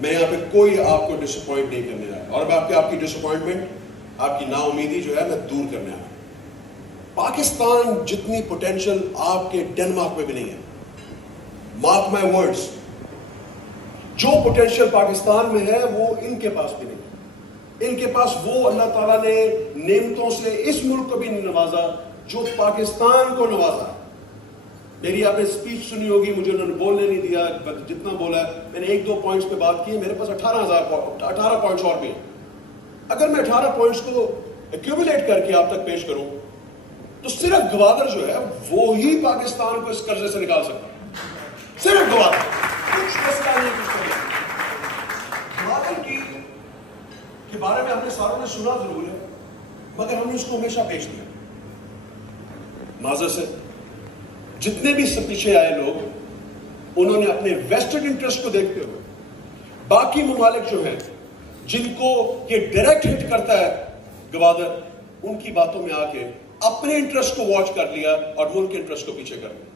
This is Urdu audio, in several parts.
میں یہاں پہ کوئی آپ کو ڈس اپوائنٹ نہیں کرنے آیا، اور اب آپ کی ڈس اپوائنٹمنٹ، آپ کی نا امیدی جو ہے میں دور کرنے آیا۔ پاکستان جتنی پوٹینشل آپ کے ڈنمارک میں بھی نہیں ہے، مارک مائی ورڈز، جو پوٹینشل پاکستان میں ہے وہ ان کے پاس بھی نہیں۔ ان کے پاس وہ اللہ تعالیٰ نے نعمتوں سے اس ملک کو بھی نہیں نوازا جو پاکستان کو نوازا ہے۔ میری آپ نے اسپیچ سنی ہوگی، مجھے انہوں نے بولنے نہیں دیا، جتنا بولا ہے میں نے 1-2 پوائنٹس پہ بات کی ہے، میرے پاس 18 پوائنٹس اور بھی ہیں۔ اگر میں 18 پوائنٹس کو ایکیومولیٹ کر کے آپ تک پیش کروں تو صرف گوادر جو ہے وہی پاکستان کو اس قرضے سے نکال سکتا ہے، صرف گوادر، کچھ مسئلہ نہیں کچھ نہیں۔ گوادر کے بارے میں ہم نے ساروں نے سنا ضرور ہے، مگر ہم نے اس کو ہمیشہ پیش دیا معذرت سے۔ جتنے بھی سے پیچھے آئے لوگ، انہوں نے اپنے ویسٹڈ انٹرسٹ کو دیکھتے ہوئے باقی ممالک جو ہیں جن کو یہ ڈائریکٹ ہٹ کرتا ہے گوادر، ان کی باتوں میں آ کے اپنے انٹرسٹ کو واچ کر لیا اور ملک کے انٹرسٹ کو پیچھے کر لیا۔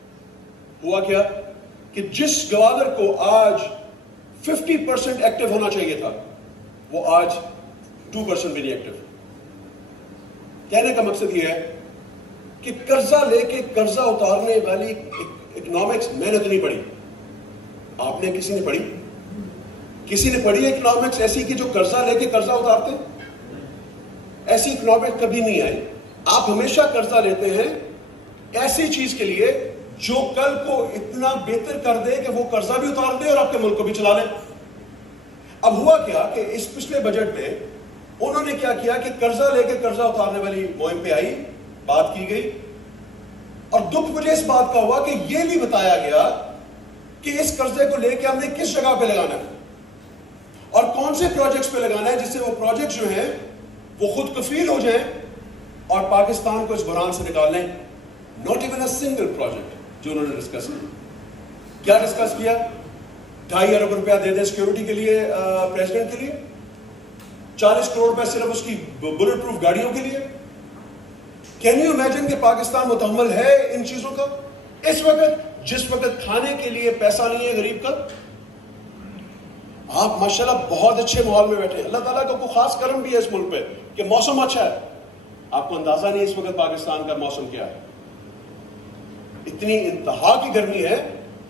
ہوا کیا کہ جس گوادر کو آج 50% ایکٹیو ہونا چاہیے تھا، وہ آج 2% بھی نہیں ایکٹیو۔ کہنے کا مقصد یہ ہے کہ قرضہ لے کے قرضہ اتارنے والی اکنامکس میں نے تو نہیں پڑھی، آپ نے کسی نے پڑھی؟ کسی نے پڑھی اکنامکس ایسی کہ جو قرضہ لے کے قرضہ اتارتے؟ ایسی اکنامکس کبھی نہیں آئی۔ آپ ہمیشہ قرضہ لیتے ہیں ایسی چیز کے لیے جو کل کو اتنا بہتر کر دے کہ وہ قرضہ بھی اتار دے اور آپ کے ملک کو بھی چلا لے۔ اب ہوا کیا کہ اس پچھلے بجٹ میں انہوں نے کیا کیا کہ قرضہ لے کے قرضہ اتارنے والی مہم پہ آئی، بات کی گئی، اور دکھ مجھے اس بات کا ہوا کہ یہ نہیں بتایا گیا کہ اس قرضے کو لے کے ہم نے کس جگہ پہ لگانا ہے اور کون سے پروجیکٹس پہ لگانا ہے، جس سے وہ پروجیکٹ جو ہیں وہ خود کفیل ہو جائیں اور پاکستان کو اس بحران سے نکال لیں۔ Not even a single project جو انہوں نے ڈسکس کیا ڈسکس کیا؟ 2.5 ارب روپیہ دے دیں سیکیورٹی کے لیے پریزیڈنٹ کے لیے، 40 کروڑ روپے صرف اس کی بلٹ پروف گاڑیوں کے لیے۔ کین یو امیجن کہ پاکستان متحمل ہے ان چیزوں کا اس وقت، جس وقت کھانے کے لیے پیسہ نہیں ہے غریب کا؟ آپ ماشاءاللہ بہت اچھے ماحول میں بیٹھے ہیں، اللہ تعالیٰ کا کوئی خاص کرم بھی ہے اس ملک پہ کہ موسم اچھا ہے۔ آپ کو اندازہ نہیں اس وقت پاکستان کا موسم کیا ہے، اتنی انتہا کی گرمی ہے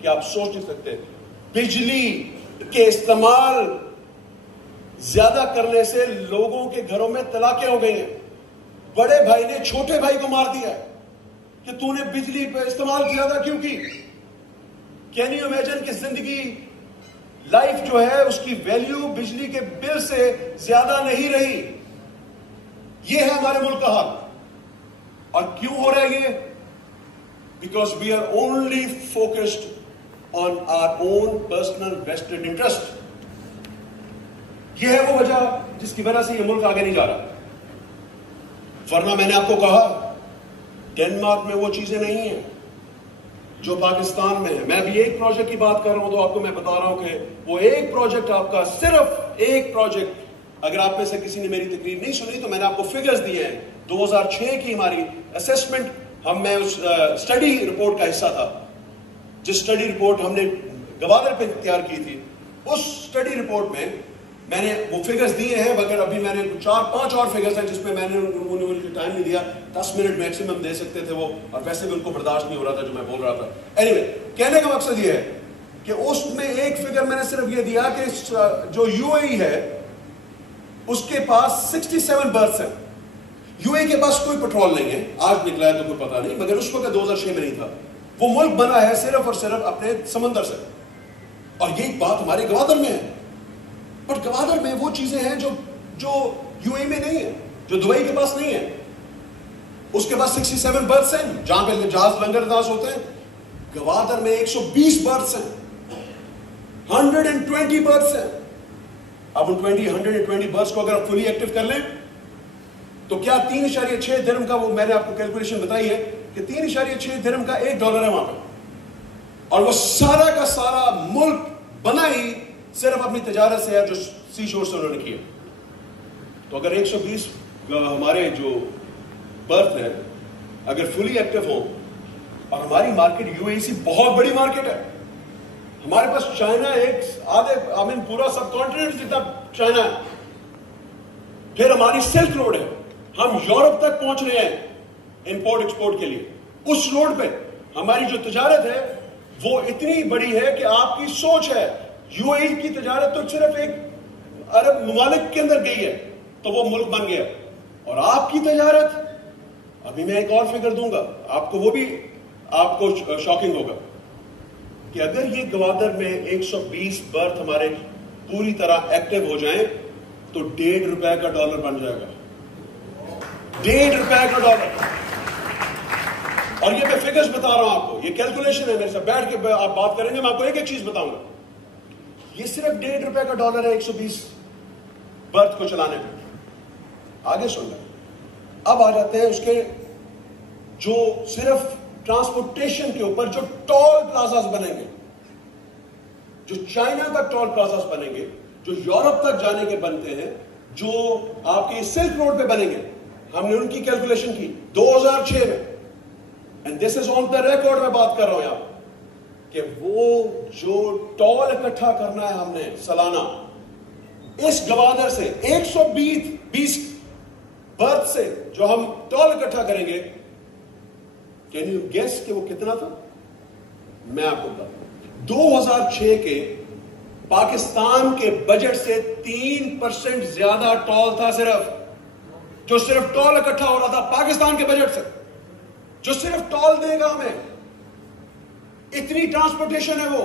کہ آپ سوچ نہیں سکتے۔ بجلی کے استعمال زیادہ کرنے سے لوگوں کے گھروں میں طلاقیں ہو گئی ہیں۔ بڑے بھائی نے چھوٹے بھائی کو مار دیا ہے کہ تو نے بجلی پہ استعمال زیادہ کیوں کی۔ کین یو امیجن کہ زندگی، لائف جو ہے اس کی ویلیو بجلی کے بل سے زیادہ نہیں رہی۔ یہ ہے ہمارے ملک کا حال۔ اور کیوں ہو رہا ہے یہ؟ Because we are only focused on our own personal vested interest. یہ ہے وہ وجہ جس کی وجہ سے یہ ملک آگے نہیں جا رہا۔ ورنہ میں نے آپ کو کہا ڈنمارک میں وہ چیزیں نہیں ہیں جو پاکستان میں ہے۔ میں بھی ایک پروجیکٹ کی بات کر رہا ہوں تو آپ کو میں بتا رہا ہوں کہ وہ ایک پروجیکٹ آپ کا، صرف ایک پروجیکٹ، اگر آپ میں سے کسی نے میری تقریر نہیں سنی تو میں نے آپ کو فگرز دیے ہیں۔ 2006 کی ہماری اسیسمنٹ، میں اس اسٹڈی رپورٹ کا حصہ تھا، جس اسٹڈی رپورٹ ہم نے گوادر پہ تیار کی تھی، اس اسٹڈی رپورٹ میں میں نے وہ فگرز دیے ہیں، مگر ابھی میں نے 4-5 اور فگرز ہیں جس پہ میں نے انہوں نے مجھے ٹائم نہیں دیا، 10 منٹ میکسیمم دے سکتے تھے وہ، اور ویسے بھی ان کو برداشت نہیں ہو رہا تھا جو میں بول رہا تھا۔ اینیوے، کہنے کا مقصد یہ ہے کہ اس میں ایک فگر میں نے صرف یہ دیا کہ جو یو اے ای ہے اس کے پاس 67 برتھس ہیں۔ یو اے ای کے پاس کوئی پیٹرول نہیں ہے، آج نکلا ہے تو کوئی پتہ نہیں، مگر اس وقت 2006 میں نہیں تھا۔ وہ ملک بنا ہے صرف اور صرف اپنے سمندر سے، اور یہ بات ہمارے گوادر میں ہے۔ بٹ گوادر میں وہ چیزیں ہیں جو یو اے میں نہیں ہے، جو دبئی کے پاس نہیں ہے۔ اس کے پاس 67 برتھس ہیں جہاں پہ جہاز لنگر انداز ہوتے ہیں۔ گوادر میں 120 برتھس ہیں، 120 برتھس ہیں۔ اب ان 120 برتھس کو اگر آپ فلی ایکٹیو کر لیں تو کیا 3.6 درہم کا، وہ میں نے آپ کو کیلکولیشن بتائی ہے کہ 3.6 درہم کا $1 ہے وہاں پہ، اور وہ سارا کا سارا ملک بنا ہی صرف اپنی تجارت سے ہے جو سی شور سے انہوں نے کیا۔ تو اگر 120 ہمارے جو برتھ ہے اگر فلی ایکٹیو ہوں، اور ہماری مارکیٹ یو اے سی بہت بڑی مارکیٹ ہے، ہمارے پاس چائنا ایک آدھے پورا سب کانٹیننٹ جتنا چائنا ہے. پھر ہماری سلک روڈ ہے, ہم یورپ تک پہنچ رہے ہیں امپورٹ ایکسپورٹ کے لیے. اس روڈ پہ ہماری جو تجارت ہے وہ اتنی بڑی ہے کہ آپ کی سوچ ہے. یو اے کی تجارت تو صرف ایک عرب ممالک کے اندر گئی ہے تو وہ ملک بن گیا, اور آپ کی تجارت, ابھی میں ایک اور فگر دوں گا آپ کو, وہ بھی آپ کو شاکنگ ہوگا کہ اگر یہ گوادر میں 120 برتھ ہمارے پوری طرح ایکٹیو ہو جائیں تو $1.5 کا ڈالر بن جائے گا. $1.5 کا ڈالر. اور یہ میں فگرز بتا رہا ہوں آپ کو, یہ کیلکولیشن ہے, میرے ساتھ بیٹھ کے آپ بات کریں گے, میں آپ کو ایک ایک چیز بتاؤں گا. یہ صرف $1.5 کا ڈالر ہے 120 برتھ کو چلانے پہ. آگے سن لیں. اب آ جاتے ہیں اس کے جو صرف ٹرانسپورٹیشن کے اوپر جو ٹول پلازاز بنیں گے, جو چائنا تک ٹول پلازاز بنیں گے, جو یورپ تک جانے کے بنتے ہیں, جو آپ کی سلک روڈ پہ بنیں گے. ہم نے ان کی کیلکولیشن کی 2006 میں, and this is on the record, میں بات کر رہا ہوں یہاں کہ وہ جو ٹول اکٹھا کرنا ہے ہم نے سالانہ اس گوادر سے 120 برتھ سے جو ہم ٹول اکٹھا کریں گے, کین یو گیس کہ وہ کتنا تھا؟ میں آپ کو بتاتا ہوں. 2006 کے پاکستان کے بجٹ سے 3% زیادہ ٹول تھا, جو صرف ٹول اکٹھا ہو رہا تھا پاکستان کے بجٹ سے, جو صرف ٹول دے گا ہمیں. اتنی ٹرانسپورٹیشن ہے وہ.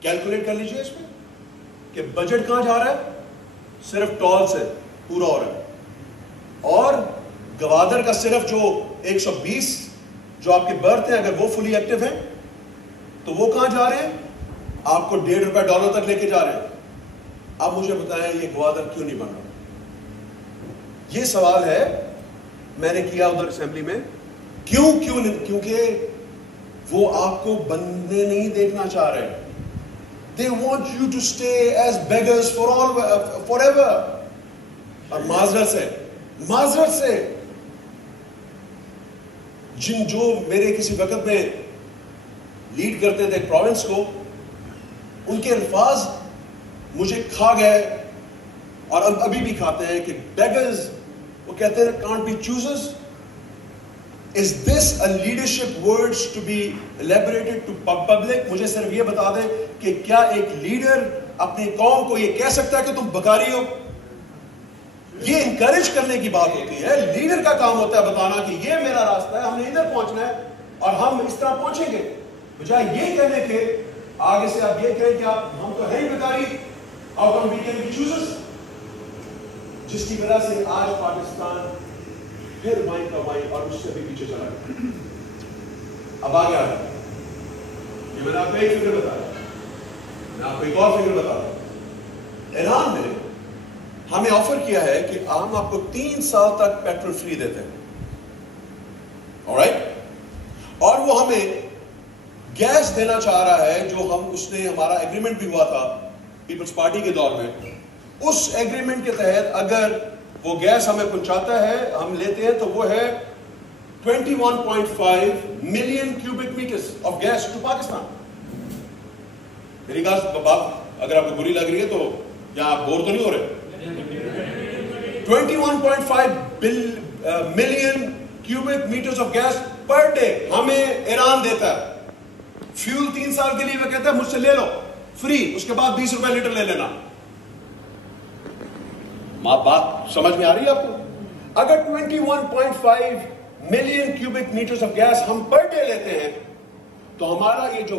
کیلکولیٹ کر لیجئے اس میں کہ بجٹ کہاں جا رہا ہے, صرف ٹول سے پورا ہو رہا ہے. اور گوادر کا صرف جو 120 جو آپ کے برتھ ہیں, اگر وہ فلی ایکٹیو ہیں تو وہ کہاں جا رہے ہیں, آپ کو $1.5 ڈالر تک لے کے جا رہے ہیں. اب مجھے بتائیں یہ گوادر کیوں نہیں بن رہا؟ یہ سوال ہے میں نے کیا ادھر اسمبلی میں. کیوں نہیں؟ کیونکہ وہ آپ کو بننے نہیں دیکھنا چاہ رہے. They want you to stay as beggars forever. اور معذرت سے جو میرے کسی وقت میں لیڈ کرتے تھے پروونس کو, ان کے الفاظ مجھے کھا گئے اور ابھی بھی کھاتے ہیں کہ beggars, وہ کہتے ہیں can't be choosers. Is this a leadership words to be elaborated to public? مجھے صرف یہ بتا دیں کہ کیا ایک لیڈر اپنی قوم کو یہ کہہ سکتا ہے کہ تم بکاری ہو؟ یہ انکریج کرنے کی بات ہوتی ہے. لیڈر کا کام ہوتا ہے بتانا کہ یہ میرا راستہ ہے, ہم نے ادھر پہنچنا ہے اور ہم اس طرح پہنچیں گے, بجائے یہ کہنے کے آگے سے آپ یہ کہیں کہ ہم تو ہے ہی بکاری, اور ہم بھی کہیں چوزرز, جس کی وجہ سے آج پاکستان پھر وائن کا وائن اور اس سے بھی پیچھے چلا گیا. اب آگے آ جائے, یہ میں نے آپ کو ایک فگر بتایا, میں آپ کو ایک اور فگر بتا رہا ہوں. ایران نے ہمیں آفر کیا ہے کہ ہم آپ کو 3 سال تک پیٹرول فری دیتے ہیں, alright, اور وہ ہمیں گیس دینا چاہ رہا ہے جو ہم, اس نے ہمارا ایگریمنٹ بھی ہوا تھا پیپلز پارٹی کے دور میں. اس ایگریمنٹ کے تحت اگر وہ گیس ہمیں پہنچاتا ہے, ہم لیتے ہیں, تو وہ ہے 21.5 million cubic metres of gas to Pakistan. میری بات اگر آپ کو بری لگ رہی ہے تو یہاں آپ بور تو نہیں ہو رہے. 21.5 million cubic metres of gas per day ہمیں ایران دیتا ہے. فیول 3 سال کے لیے وہ کہتا ہے مجھ سے لے لو فری, اس کے بعد 20 روپے لیٹر لے لینا. بات سمجھ میں آ رہی ہے آپ کو؟ اگر 21.5 million cubic metres of gas ہم پر ڈے لیتے ہیں تو ہمارا یہ جو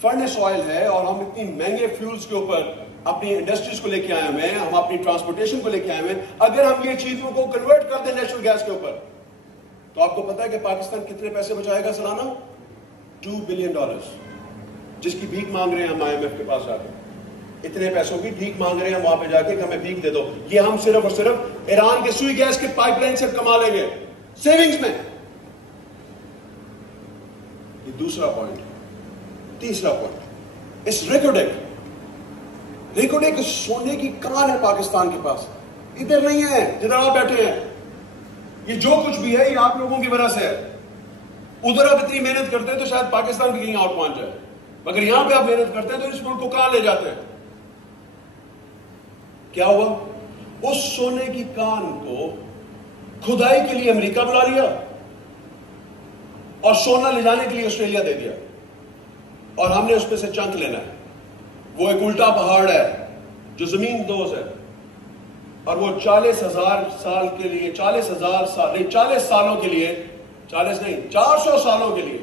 فرنس آئل ہے, اور ہم اتنی مہنگے فیولز کے اوپر اپنی انڈسٹریز کو لے کے آئے ہوئے ہیں, ہم اپنی ٹرانسپورٹیشن کو لے کے آئے ہوئے ہیں, اگر ہم یہ چیزوں کو کنورٹ کر دیں نیچرل گیس کے اوپر, تو آپ کو پتا ہے کہ پاکستان کتنے پیسے بچائے گا سالانہ؟ $2 بلین, جس کی بھیک مانگ رہے ہیں ہم IMF کے پاس جا کے. اتنے پیسوں کی بھیک مانگ رہے ہیں وہاں پہ جا کے کہ ہمیں بھیک دے دو. یہ ہم صرف اور صرف ایران کے سوئی گیس کے پائپ لائن سے کما لیں گے سیونگز میں. یہ دوسرا پوائنٹ. تیسرا پوائنٹ, اس ریکوڈیک سونے کی کان ہے پاکستان کے پاس, ادھر نہیں ہے جدھر آپ بیٹھے ہیں. یہ جو کچھ بھی ہے یہ آپ لوگوں کی وجہ سے ہے. ادھر آپ اتنی محنت کرتے ہیں تو شاید پاکستان بھی کہیں اور پہنچ جائے, مگر یہاں پہ آپ محنت کرتے ہیں تو اس ملک کو کہاں لے جاتے ہیں؟ کیا ہوا؟ اس سونے کی کان کو کھدائی کے لیے امریکہ بلا لیا اور سونا لے جانے کے لیے آسٹریلیا دے دیا، اور ہم نے اس پہ سے چنک لینا ہے۔ وہ ایک الٹا پہاڑ ہے جو زمین دوز ہے، اور وہ 40,000 سال کے لیے 40,000 سال نہیں 40 سالوں کے لیے 40 نہیں 400 سالوں کے لیے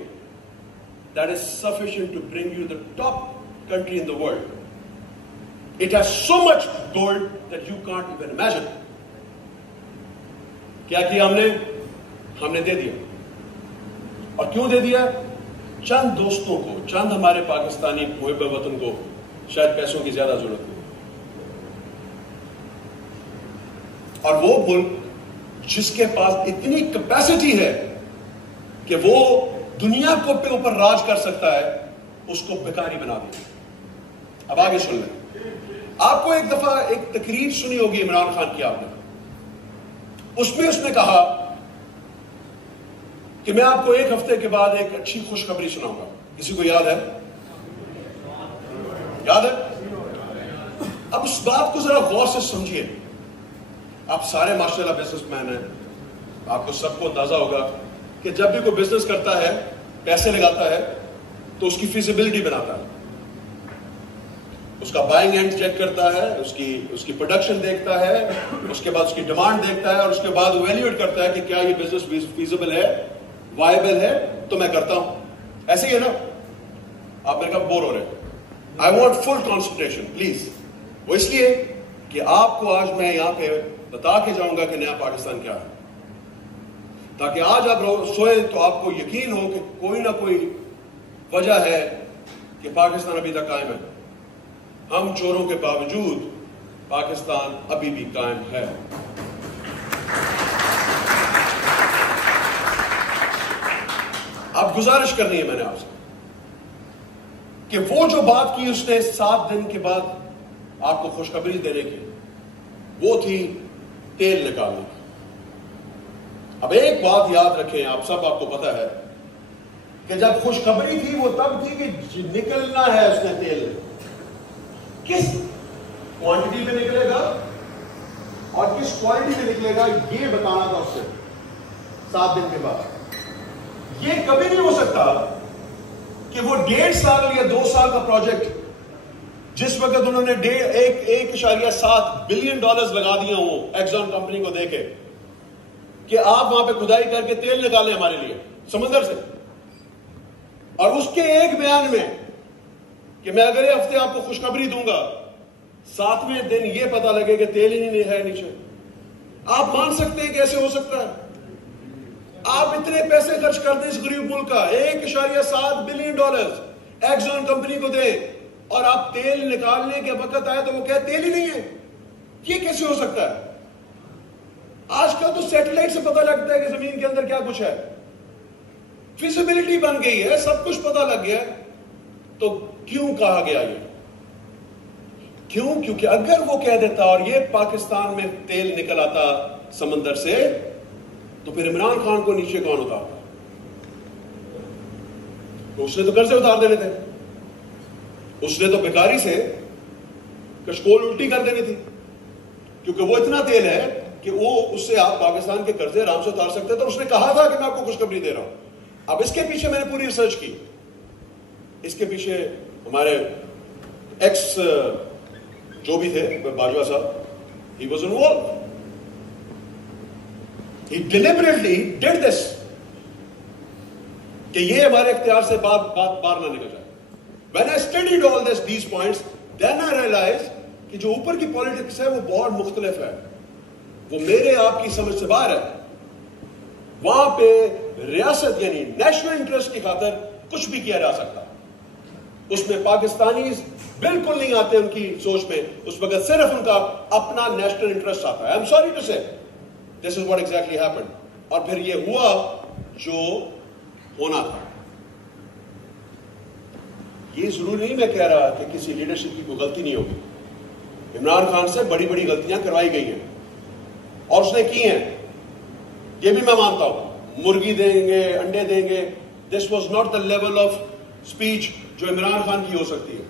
that is sufficient to bring you the top country in the world. It has so much gold that you can't even imagine. کیا کیا ہم نے دے دیا، اور کیوں دے دیا؟ چند دوستوں کو، چند ہمارے پاکستانی محب وطن کو شاید پیسوں کی زیادہ ضرورت ہے، اور وہ ملک جس کے پاس اتنی کیپیسٹی ہے کہ وہ دنیا کو پہ اوپر راج کر سکتا ہے، اس کو بیکاری بنا دیا۔ اب آگے سن لیں، آپ کو ایک دفعہ ایک تقریر سنی ہوگی عمران خان کی آپ نے، اس میں اس نے کہا کہ میں آپ کو ایک ہفتے کے بعد ایک اچھی خوشخبری سناؤں گا۔ کسی کو یاد ہے؟ یاد ہے؟ اب اس بات کو ذرا غور سے سمجھیے۔ آپ سارے ماشاءاللہ بزنس مین ہیں، آپ کو سب کو اندازہ ہوگا کہ جب بھی کوئی بزنس کرتا ہے، پیسے لگاتا ہے، تو اس کی فیزیبلٹی بناتا ہے، اس کا بائنگ اینڈ چیک کرتا ہے، اس کی پروڈکشن دیکھتا ہے، اس کے بعد اس کی ڈیمانڈ دیکھتا ہے، اور اس کے بعد ایویلیویٹ کرتا ہے کہ کیا یہ بزنس فیزیبل ہے، وائبل ہے، تو میں کرتا ہوں۔ ایسے ہی ہے نا؟ آپ میرے کب بور ہو رہے ہیں؟ I want full concentration please. وہ اس لیے کہ آپ کو آج میں یہاں پہ بتا کے جاؤں گا کہ نیا پاکستان کیا ہے، تاکہ آج آپ سوئیں تو آپ کو یقین ہو کہ کوئی نہ کوئی وجہ ہے کہ پاکستان ابھی تک قائم ہے۔ ہم چوروں کے باوجود پاکستان ابھی بھی قائم ہے۔ اب گزارش کرنی ہے میں نے آپ سے کہ وہ جو بات کی اس نے 7 دن کے بعد آپ کو خوشخبری دینے کی، وہ تھی تیل نکالنے کی۔ اب ایک بات یاد رکھیں، آپ سب، آپ کو پتا ہے کہ جب خوشخبری تھی وہ تب تھی کہ نکلنا ہے اس نے تیل، کس کوانٹٹی میں نکلے گا اور کس کوالٹی میں نکلے گا یہ بتانا تھا اس سے 7 دن کے بعد۔ یہ کبھی نہیں ہو سکتا کہ وہ 1.5 سال یا 2 سال کا پروجیکٹ جس وقت انہوں نے 1.7 بلین ڈالرز لگا دیا ہوں ایکزون کمپنی کو دے کے کہ آپ وہاں پہ کھدائی کر کے تیل نکالیں ہمارے لیے سمندر سے، اور اس کے ایک بیان میں کہ میں اگلے ہفتے آپ کو خوشخبری دوں گا، 7ویں دن یہ پتا لگے کہ تیل ہی نہیں ہے نیچے۔ آپ مان سکتے ہیں کہ ایسے ہو سکتا ہے؟ آپ اتنے پیسے خرچ کر دیں اس غریب ملک کا، 1.7 بلین ڈالرز ایکزون کمپنی کو دیں، اور آپ تیل نکالنے کے وقت آئے تو وہ کہے تیل ہی نہیں ہے۔ یہ کیسے ہو سکتا ہے؟ آج کل تو سیٹلائٹ سے پتہ لگتا ہے کہ زمین کے اندر کیا کچھ ہے، فیزیبلٹی بن گئی ہے، سب کچھ پتہ لگ گیا ہے۔ تو کیوں کہا گیا یہ؟ کیوں؟ کیونکہ اگر وہ کہہ دیتا اور یہ پاکستان میں تیل نکل آتا سمندر سے تو پھر عمران خان کو نیچے کون اتارتا؟ تو اس نے تو قرضے اتار دینے تھے، اس نے تو بیکاری سے کشکول الٹی کر دینی تھی، کیونکہ وہ اتنا تیل ہے کہ وہ اس سے آپ پاکستان کے قرضے آرام سے اتار سکتے، تو اس نے کہا تھا کہ میں آپ کو خوشخبری دے رہا ہوں۔ اب اس کے پیچھے میں نے پوری ریسرچ کی، اس کے پیچھے ہمارے ایکس جو بھی تھے باجوہ صاحب، he was involved. He deliberately did this کہ یہ ہمارے اختیار سے بات باہر نہ نکل جائے۔ When I studied all these points, then I realized کہ جو اوپر کی پالیٹکس ہے وہ بہت مختلف ہے، وہ میرے آپ کی سمجھ سے باہر ہے۔ وہاں پہ ریاست یعنی نیشنل انٹرسٹ کی خاطر کچھ بھی کیا جا سکتا، اس میں پاکستانی بالکل نہیں آتے ان کی سوچ میں، اس وقت صرف ان کا اپنا نیشنل انٹرسٹ آتا ہے۔ I'm sorry to say this is what exactly happened، اور پھر یہ ہوا جو ہونا تھا۔ یہ ضروری نہیں میں کہہ رہا کہ کسی لیڈرشپ کی کوئی غلطی نہیں ہوگی، عمران خان سے بڑی بڑی غلطیاں کروائی گئی ہیں اور اس نے کی ہیں، یہ بھی میں مانتا ہوں۔ مرغی دیں گے، انڈے دیں گے، this was not the level of speech جو عمران خان کی ہو سکتی ہے،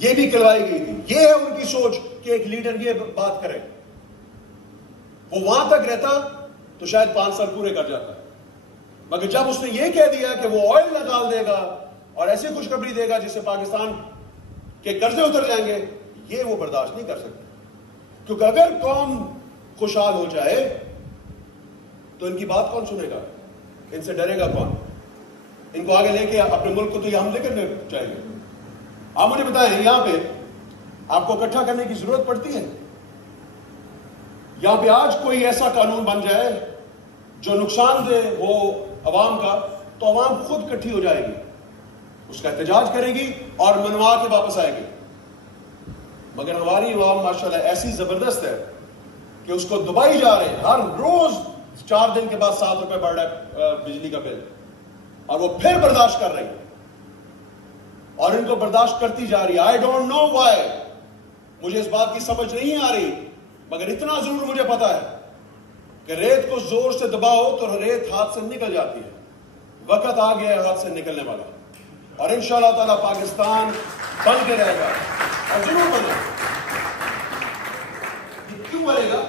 یہ بھی کھلوائی گئی تھی. یہ ہے ان کی سوچ کہ ایک لیڈر یہ بات کرے. وہ وہاں تک رہتا تو شاید 5 سال پورے کر جاتا، مگر جب اس نے یہ کہہ دیا کہ وہ آئل نکال دے گا اور ایسی خوشخبری دے گا جس سے پاکستان کے قرضے اتر جائیں گے، یہ وہ برداشت نہیں کر سکتے. کیونکہ اگر قوم خوشحال ہو جائے تو ان کی بات کون سنے گا؟ ان سے ڈرے گا کون؟ ان کو آگے لے کے اپنے ملک کو تو یہ حملے کرنے چاہیے. آپ مجھے بتائیں، یہاں پہ آپ کو اکٹھا کرنے کی ضرورت پڑتی ہے؟ یہاں پہ آج کوئی ایسا قانون بن جائے جو نقصان دہ ہو عوام کا، تو عوام خود اکٹھی ہو جائے گی، اس کا احتجاج کرے گی اور منوا کے واپس آئے گی. مگر ہماری عوام ماشاءاللہ ایسی زبردست ہے کہ اس کو دبائی جا رہے ہیں. ہر روز 4 دن کے بعد 7 روپے بڑھ رہا ہے بجلی کا بل، اور وہ پھر برداشت کر رہے ہیں اور ان کو برداشت کرتی جا رہی ہے. آئی ڈونٹ نو وائی، مجھے اس بات کی سمجھ نہیں آ رہی، مگر اتنا ضرور مجھے پتا ہے کہ ریت کو زور سے دباؤ تو ریت ہاتھ سے نکل جاتی ہے. وقت آ گیا ہے ہاتھ سے نکلنے والا، اور انشاءاللہ تعالی پاکستان بن کے رہے گا، اور ضرور بنے. یہ کیوں بنے گا؟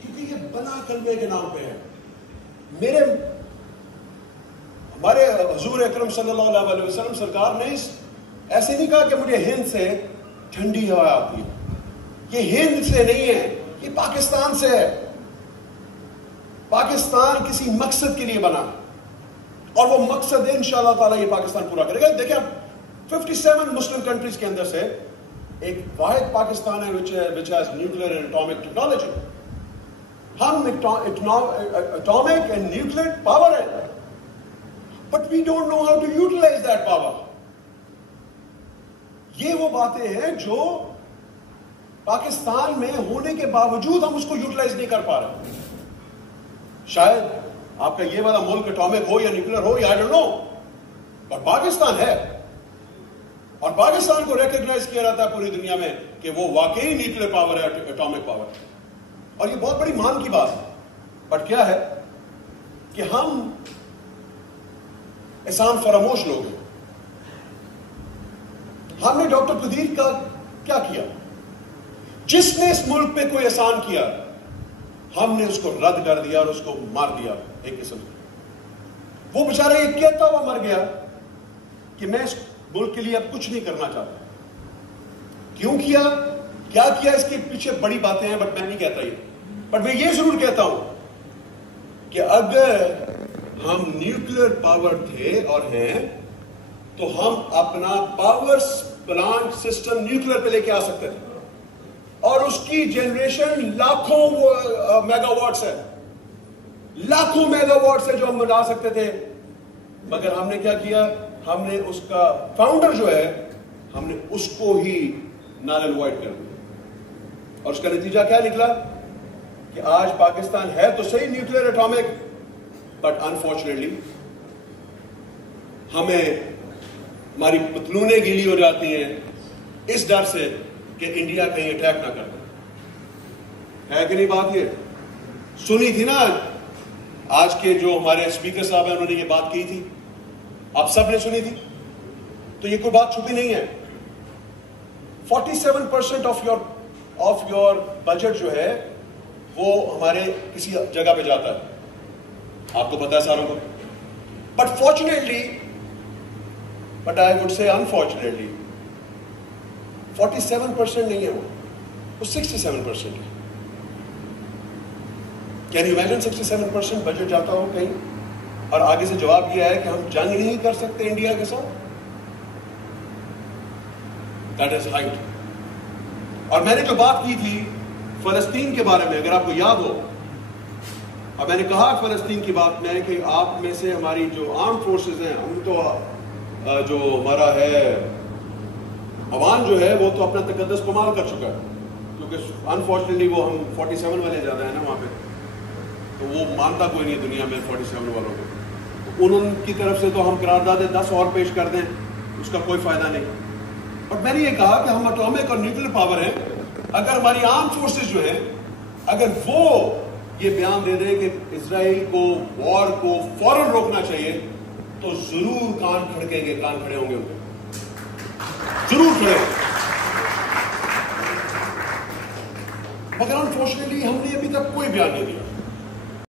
کیونکہ یہ بنا کلمے کے نام پہ ہے. ہمارے حضور اکرم صلی اللہ علیہ وسلم سرکار نے ایسے نہیں کہا کہ مجھے ہند سے ٹھنڈی ہوا آتی ہے. یہ ہند سے نہیں ہے، یہ پاکستان سے ہے. پاکستان کسی مقصد کے لیے بنا، اور وہ مقصد انشاءاللہ تعالی یہ پاکستان پورا کرے گا. دیکھیں 57 مسلم کنٹریز کے اندر سے ایک واحد پاکستان ہے which has nuclear and atomic technology. ہم atomic and nuclear power ہے، but we don't know how to utilize that power. یہ وہ باتیں ہیں جو پاکستان میں ہونے کے باوجود ہم اس کو یوٹیلائز نہیں کر پا رہے. شاید آپ کا یہ والا ملک اٹامک ہو یا نیوکلیر ہو یا I don't know، پر پاکستان ہے، اور پاکستان کو ریکگنائز کیا جاتا ہے پوری دنیا میں کہ وہ واقعی نیوکلیر پاور ہے، اٹامک پاور. اور یہ بہت بڑی مان کی بات ہے. بٹ کیا ہے کہ ہم احسان فراموش لوگ ہیں. ہم نے ڈاکٹر قدیر کا کیا کیا؟ جس نے اس ملک پہ کوئی احسان کیا ہم نے اس کو رد کر دیا اور اس کو مار دیا. ایک قسم وہ بیچارہ یہ کہتا ہوا مر گیا کہ میں اس ملک کے لیے اب کچھ نہیں کرنا چاہتا. کیوں کیا، کیا کیا، اس کے پیچھے بڑی باتیں ہیں، بٹ میں نہیں کہتا یہ. بٹ میں یہ ضرور کہتا ہوں کہ اگر ہم نیوکلیر پاور تھے اور ہیں تو ہم اپنا پاور پلانٹ سسٹم نیوکلیر پہ لے کے آ سکتے تھے، اور اس کی جنریشن لاکھوں میگا واٹس ہے، لاکھوں میگا واٹس ہے جو ہم بنا سکتے تھے. مگر ہم نے کیا کیا؟ ہم نے اس کا فاؤنڈر جو ہے ہم نے اس کو ہی نال اینڈ وائڈ کر دیا. اور اس کا نتیجہ کیا نکلا کہ آج پاکستان ہے تو صحیح نیوکلیر اٹامک، بٹ انفارچونیٹلی ہمیں ہماری پتلونیں گیلی ہو جاتی ہیں اس ڈر سے کہ انڈیا کہیں اٹیک نہ کر دے. ہے کہ نہیں بات؟ یہ سنی تھی نا آج کے جو ہمارے اسپیکر صاحب ہیں، انہوں نے یہ بات کی تھی، آپ سب نے سنی تھی. تو یہ کوئی بات چھپی نہیں ہے. 47% آف یور بجٹ جو ہے وہ ہمارے کسی جگہ پہ جاتا ہے، آپ کو پتا ہے ساروں کو. But fortunately, but I would say unfortunately 47% نہیں ہے، وہ 67% ہے. کین یو امیجن 67% بجٹ جاتا ہو کہیں، اور آگے سے جواب یہ ہے کہ ہم جنگ نہیں کر سکتے انڈیا کے ساتھ. That is height. اور میں نے جو بات کی تھی فلسطین کے بارے میں، اگر آپ کو یاد ہو، اور میں نے کہا فلسطین کی بات میں کہ آپ میں سے ہماری جو آرم فورسز ہیں، ہم تو جو ہمارا ہے عوام جو ہے وہ تو اپنا تقدس کمال کر چکا ہے، کیونکہ انفارچونیٹلی وہ ہم 47 والے زیادہ ہیں نا وہاں پہ، تو وہ مانتا کوئی نہیں دنیا میں 47 والوں کو. ان کی طرف سے تو ہم قرارداد 10 اور پیش کر دیں، اس کا کوئی فائدہ نہیں. بٹ میں نے یہ کہا کہ ہم اٹامک اور نیوکلیر پاور ہیں. اگر ہماری آرم فورسز جو ہیں اگر وہ یہ بیان دے دیں کہ اسرائیل کو وار کو فوراً روکنا چاہیے، تو ضرور کان کھڑکیں گے، کان کھڑے ہوں گے، ضرور کھڑے ہوں گے. مگر انفارچونیٹلی ہم نے ابھی تک کوئی بیان نہیں دیا.